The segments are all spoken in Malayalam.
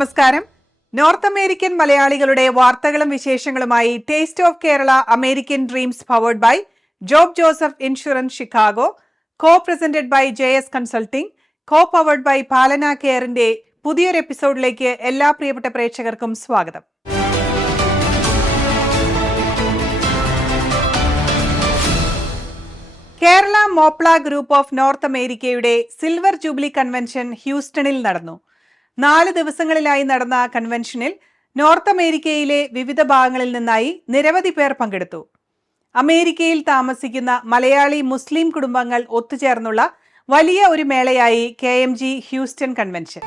നമസ്കാരം. നോർത്ത് അമേരിക്കൻ മലയാളികളുടെ വാർത്തകളും വിശേഷങ്ങളുമായി taste of Kerala American dreams powered by Job Joseph insurance Chicago, co presented by JS consulting, co powered by Palana കെയറിന്റെ പുതിയൊരു എപ്പിസോഡിലേക്ക് എല്ലാ പ്രിയപ്പെട്ട പ്രേക്ഷകർക്കും സ്വാഗതം. Kerala Moplah group of north അമേരിക്കയുടെ സിൽവർ ജൂബിലി കൺവെൻഷൻ ഹ്യൂസ്റ്റണിൽ നടന്നു. 4 ദിവസങ്ങളിലായി നടന്ന കൺവെൻഷനിൽ നോർത്ത് അമേരിക്കയിലെ വിവിധ ഭാഗങ്ങളിൽ നിന്നായി നിരവധി പേർ പങ്കെടുത്തു. അമേരിക്കയിൽ താമസിക്കുന്ന മലയാളി മുസ്ലിം കുടുംബങ്ങൾ ഒത്തുചേർന്നുള്ള വലിയ ഒരു മേളയായി KMG Houston convention.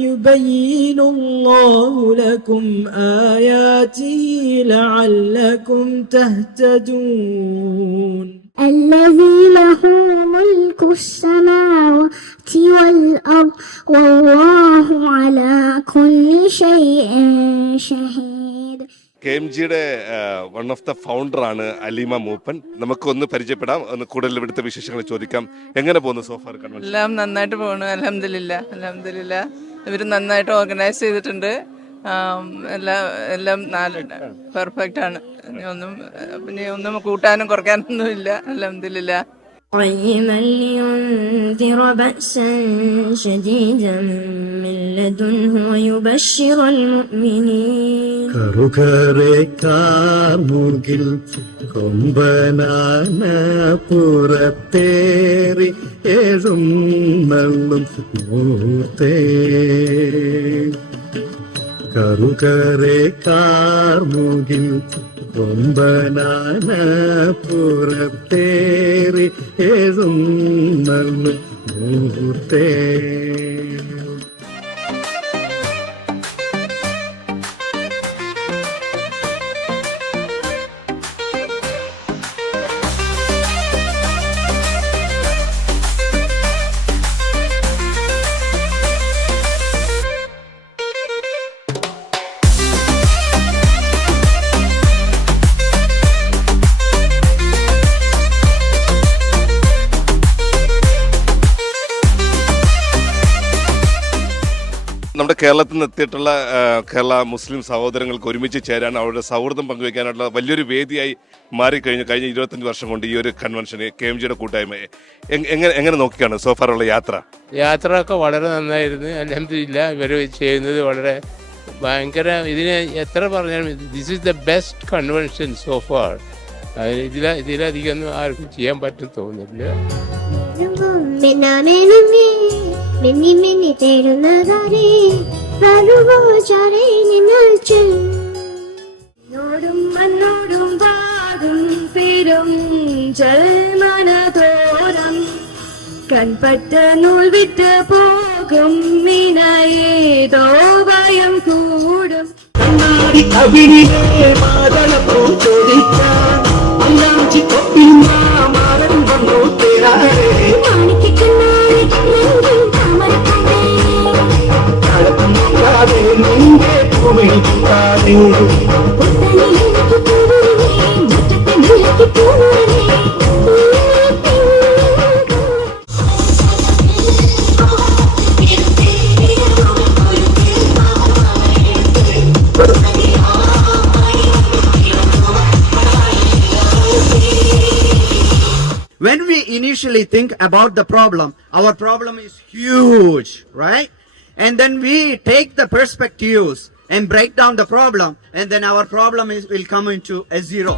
يبين الله لكم آياته لعلكم تهتدون. الذي له ملك السماوات والأرض والله على كل شيء شهيد. KMGയുടെ one of the founder ആണ് അലീമ മൂപ്പൻ. നമുക്കൊന്ന് പരിചയപ്പെടാം, ഒന്ന് കൂടുതൽ ഇവിടുത്തെ വിശേഷങ്ങൾ ചോദിക്കാം. എങ്ങനെ പോകുന്നു സോഫാർ കൺവെൻഷൻ? എല്ലാം നന്നായിട്ട് പോകുന്നു, അൽഹംദുലില്ലാ. ഇവർ നന്നായിട്ട് ഓർഗനൈസ് ചെയ്തിട്ടുണ്ട്. എല്ലാം പെർഫെക്റ്റ് ആണ്. ഇനി ഒന്നും കൂട്ടാനും കുറയ്ക്കാനൊന്നും ഇല്ല. അൽഹംദുലില്ലാ. قيما لينذر بأسا شديدا من لدنه ويبشر المؤمنين. കറുകറെ കാർമുകിൽ കൊമ്പനാന പുറത്തേറി എഴുന്നള്ളും മൂർത്തേ. കറുകറെ കാർമുകിൽ കൊമ്പനാന പുറത്തേറി എഴുന്നള്ളും മൂർത്തേ. നമ്മുടെ കേരളത്തിൽ നിന്ന് എത്തിയിട്ടുള്ള കേരള മുസ്ലിം സഹോദരങ്ങൾക്ക് ഒരുമിച്ച് ചേരാൻ, അവരുടെ സൗഹൃദം പങ്കുവയ്ക്കാനുള്ള വലിയൊരു വേദിയായി മാറിക്കഴിഞ്ഞു. കഴിഞ്ഞ 25 വർഷം കൊണ്ട് ഈ ഒരു കൺവെൻഷന് KMGയുടെ കൂട്ടായ്മയെ എങ്ങനെ നോക്കിയാണ് സോഫാറുള്ള യാത്ര ഒക്കെ വളരെ നന്നായിരുന്നു. അൽഹംദുലില്ലാ. ഇവർ ചെയ്യുന്നത് വളരെ ഭയങ്കര, ഇതിന് എത്ര പറഞ്ഞാലും this is the best convention so far. ഇതിലധികം ആർക്കും ചെയ്യാൻ പറ്റും തോന്നുന്നില്ല. മിന്നി മിന്നി തേടുന്നതാരേ നോടും മണ്ണോടും പാടും പേരും ജൽമനതോരം കൺപറ്റ നൂൽ വിട്ട് പോകും മീനയേതോ ഭയം കൂടും. കണ്ണാടി കവിളിലെ മാതളപ്പൂ ചോദിക്കാൻ അല്ലാഞ്ചി തൊപ്പിൽ മാറൻ വന്നു തേരാറേ. നിന്റെ ഭൂമിക്കാതെ When we initially think about the problem, our problem is huge, right? And then we take the perspectives and break down the problem, and then our problem will come into a zero.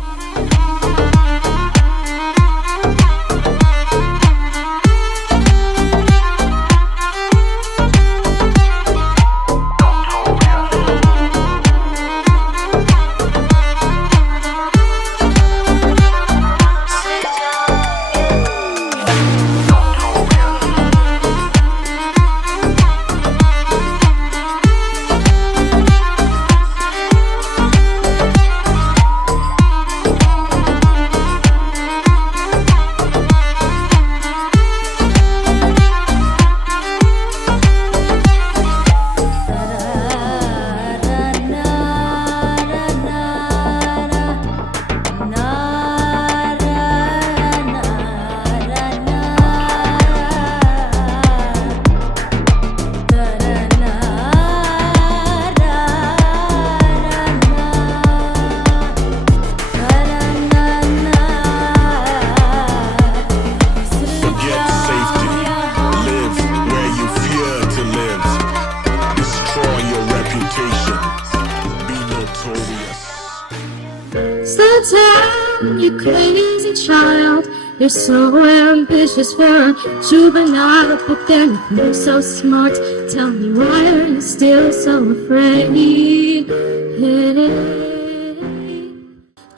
you crazy child. You're so ambitious for a juvenile, but then you're so smart. Tell me why are you still so afraid?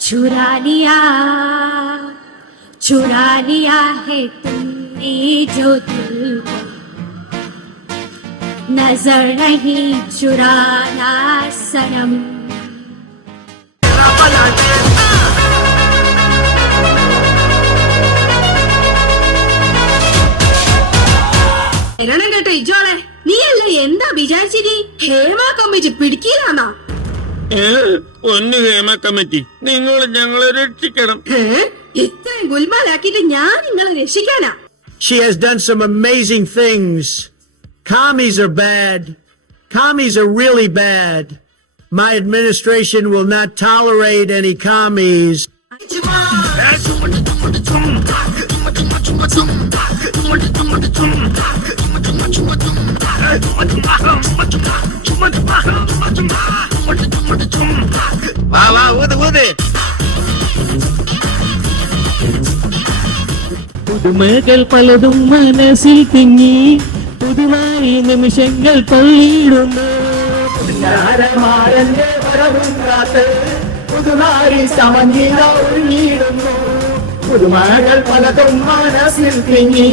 चुरा लिया है तुमने जो दिल को, नजर नहीं चुराना सनम. കേട്ടോ ഇജോളെ, നീ അല്ല എന്താ വിചാരിച്ചിരി? ഹേമ കമ്മിറ്റി പിടിക്കില്ലാന്നാ? ഒന്ന് ഹേമ കമ്മിറ്റി, നിങ്ങൾ ഞങ്ങളെ രക്ഷിക്കണം. ഇത്രയും ഗുൽമാലാക്കിയിട്ട് ഞാൻ നിങ്ങളെ രക്ഷിക്കാനാ? She has done some amazing things. Commies are bad. Commies are really bad. My administration will not tolerate any commies. പുതുമകൾ പലതും മനസ്സിൽ തിങ്ങി, പുതുമായി നിമിഷങ്ങൾ പള്ളിയിടുന്നു. പുതുനാരി സമഞ്ജീത ഒഴുകിയിടുന്നു. പുതുമകൾ പലതും മനസ്സിൽ തിങ്ങി,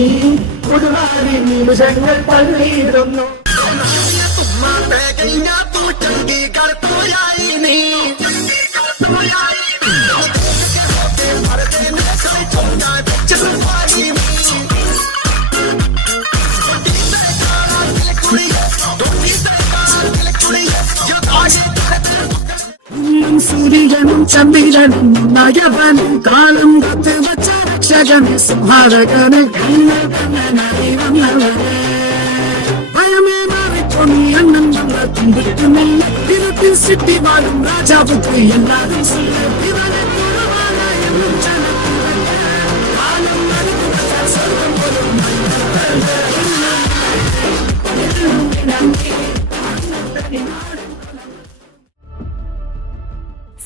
പുതുനാരി നിമിഷങ്ങൾ പള്ളിയിടുന്നു. സൂര്യനും ചന്ദ്രനും നയവനും കാലം കത്ത് വച്ച രക്ഷകന് സംഹാരകന് ഭയമേ മാറിക്കൊണി അണ്ണൻ തുമ്പിക്കുന്നില്ല. ദിനത്തിൽ സിറ്റി വാഴും രാജാവുക്ക് എല്ലാവരും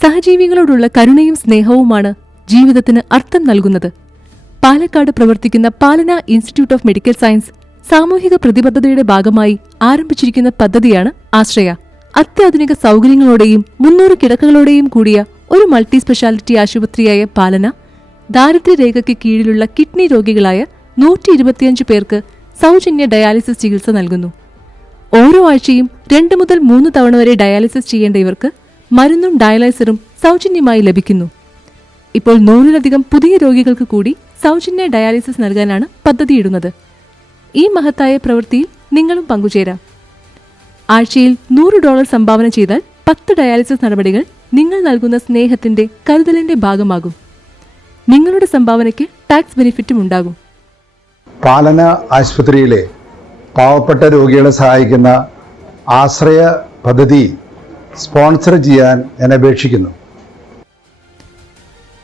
സഹജീവികളോടുള്ള കരുണയും സ്നേഹവുമാണ് ജീവിതത്തിന് അർത്ഥം നൽകുന്നത്. പാലക്കാട് പ്രവർത്തിക്കുന്ന പാലന ഇൻസ്റ്റിറ്റ്യൂട്ട് ഓഫ് മെഡിക്കൽ സയൻസ് സാമൂഹിക പ്രതിബദ്ധതയുടെ ഭാഗമായി ആരംഭിച്ചിരിക്കുന്ന പദ്ധതിയാണ് ആശ്രയ. അത്യാധുനിക സൗകര്യങ്ങളോടെയും 300 കിടക്കകളോടെയും കൂടിയ ഒരു മൾട്ടി സ്പെഷ്യാലിറ്റി ആശുപത്രിയായ പാലന ദാരിദ്ര്യരേഖയ്ക്ക് കീഴിലുള്ള കിഡ്നി രോഗികളായ 125 പേർക്ക് സൗജന്യ ഡയാലിസിസ് ചികിത്സ നൽകുന്നു. ഓരോ ആഴ്ചയും 2 മുതൽ 3 തവണ വരെ ഡയാലിസിസ് ചെയ്യേണ്ട ഇവർക്ക് മരുന്നും ഡയാലൈസറും സൗജന്യമായി ലഭിക്കുന്നു. ഇപ്പോൾ 100-ലധികം പുതിയ രോഗികൾക്ക് കൂടി സൗജന്യ ഡയാലിസിസ് നൽകാനാണ് പദ്ധതിയിടുന്നത്. ഈ മഹത്തായ പ്രവൃത്തിയിൽ നിങ്ങളും പങ്കുചേരാം. ആഴ്ചയിൽ $100 സംഭാവന ചെയ്താൽ 10 ഡയാലിസിസ് നടപടികൾ നിങ്ങൾ നൽകുന്ന സ്നേഹത്തിന്റെ കരുതലിന്റെ ഭാഗമാകും. നിങ്ങളുടെ സംഭാവനയ്ക്ക് ടാക്സ് ബെനിഫിറ്റും ഉണ്ടാകും. പാലന ആശുപത്രിയിലെ പാവപ്പെട്ട രോഗികളെ സഹായിക്കുന്ന ആശ്രയ പദ്ധതി സ്പോൺസർ ചെയ്യാൻ ഞാൻ അപേക്ഷിക്കുന്നു.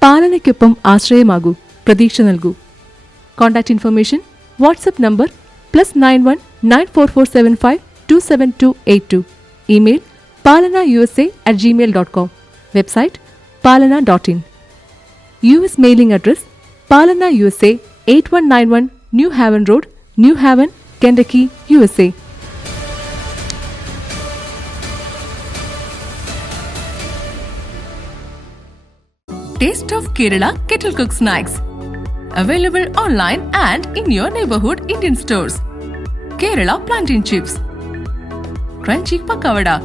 പാലനയ്ക്കൊപ്പം ആശ്രയമാകൂ, പ്രതീക്ഷ നൽകൂ. Contact information WhatsApp number +91 94475 27282. Email palanausa@gmail.com. Website palana.in. US mailing address Palana USA 8191 New Haven Road, New Haven, Kentucky, USA. Taste of Kerala Kettle Cook Snacks. Available online and in your neighborhood Indian stores. Kerala Plantain Chips, Crunchy Pakavada,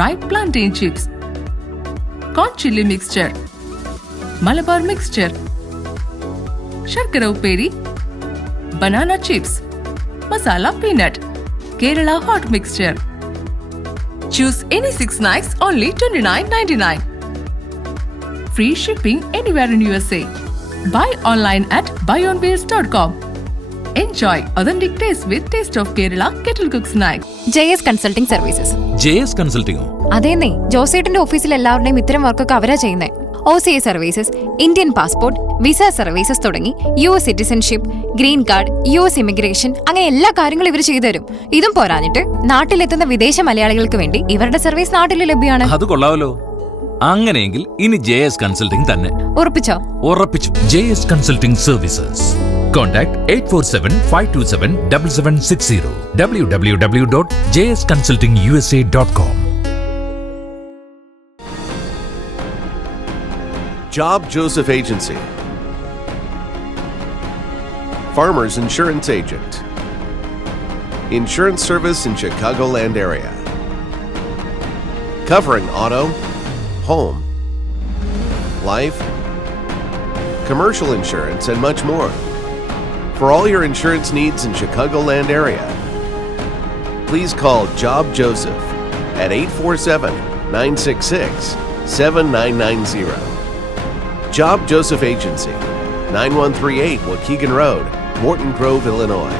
Ripe Plantain Chips, Corn Chili Mixture, Malabar Mixture, Sharkara Uperi, Banana Chips, Masala Peanut, Kerala Hot Mixture. Choose any 6 snacks only $29.99. Free shipping anywhere in USA. Buy online at buyonwheels.com. Enjoy authentic taste with Taste of Kerala Kettle Cook Snacks. JS Consulting Services. JS Consulting. അതേന്നേ, ജോസേട്ടന്റെ ഓഫീസിൽ എല്ലാവരുടെയും ഇത്തരം വർക്കൊക്കെ അവരാ ചെയ്യുന്നേ. OCA services, Indian passport, visa services തുടങ്ങി US citizenship, green card, US immigration, അങ്ങനെ എല്ലാ കാര്യങ്ങളും ഇവർ ചെയ്തുതരും. ഇതും പോരാഞ്ഞിട്ട് നാട്ടിലെത്തുന്ന വിദേശ മലയാളികൾക്ക് വേണ്ടി ഇവരുടെ സർവീസ് നാട്ടിൽ ലഭ്യമാണ്. അത് കൊള്ളാമല്ലോ. അങ്ങനെയെങ്കിൽ ഇനി JS കൺസൾട്ടിംഗ് തന്നെ. ഉറപ്പിച്ചോ? ഉറപ്പിച്ചു. JS consulting services. Contact 847-527-7760. www.jsconsultingusa.com. Job Joseph Agency. Farmers Insurance Agent. Insurance service in Chicagoland area. Covering auto, home, life, commercial insurance, and much more. For all your insurance needs in Chicagoland area, please call Job Joseph at 847-966-7990. Job Joseph Agency, 9138 Waukegan Road, Morton Grove, Illinois.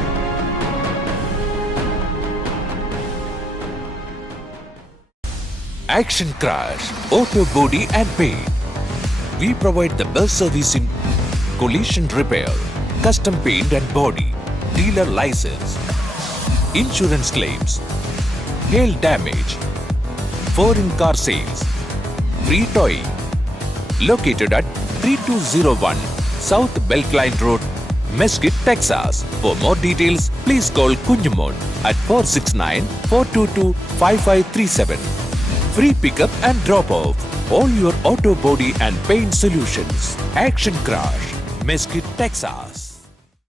Action Crash Auto Body and Paint. We provide the best service in collision repair, custom paint and body, dealer license, insurance claims, hail damage, foreign car sales, free towing. Located at 3201 South Belkline Road, Mesquite, Texas. For more details, please call Kunjumon at 469-422-5537. Free pickup and drop off. All your auto body and paint solutions. Action Crash, Mesquite, Texas.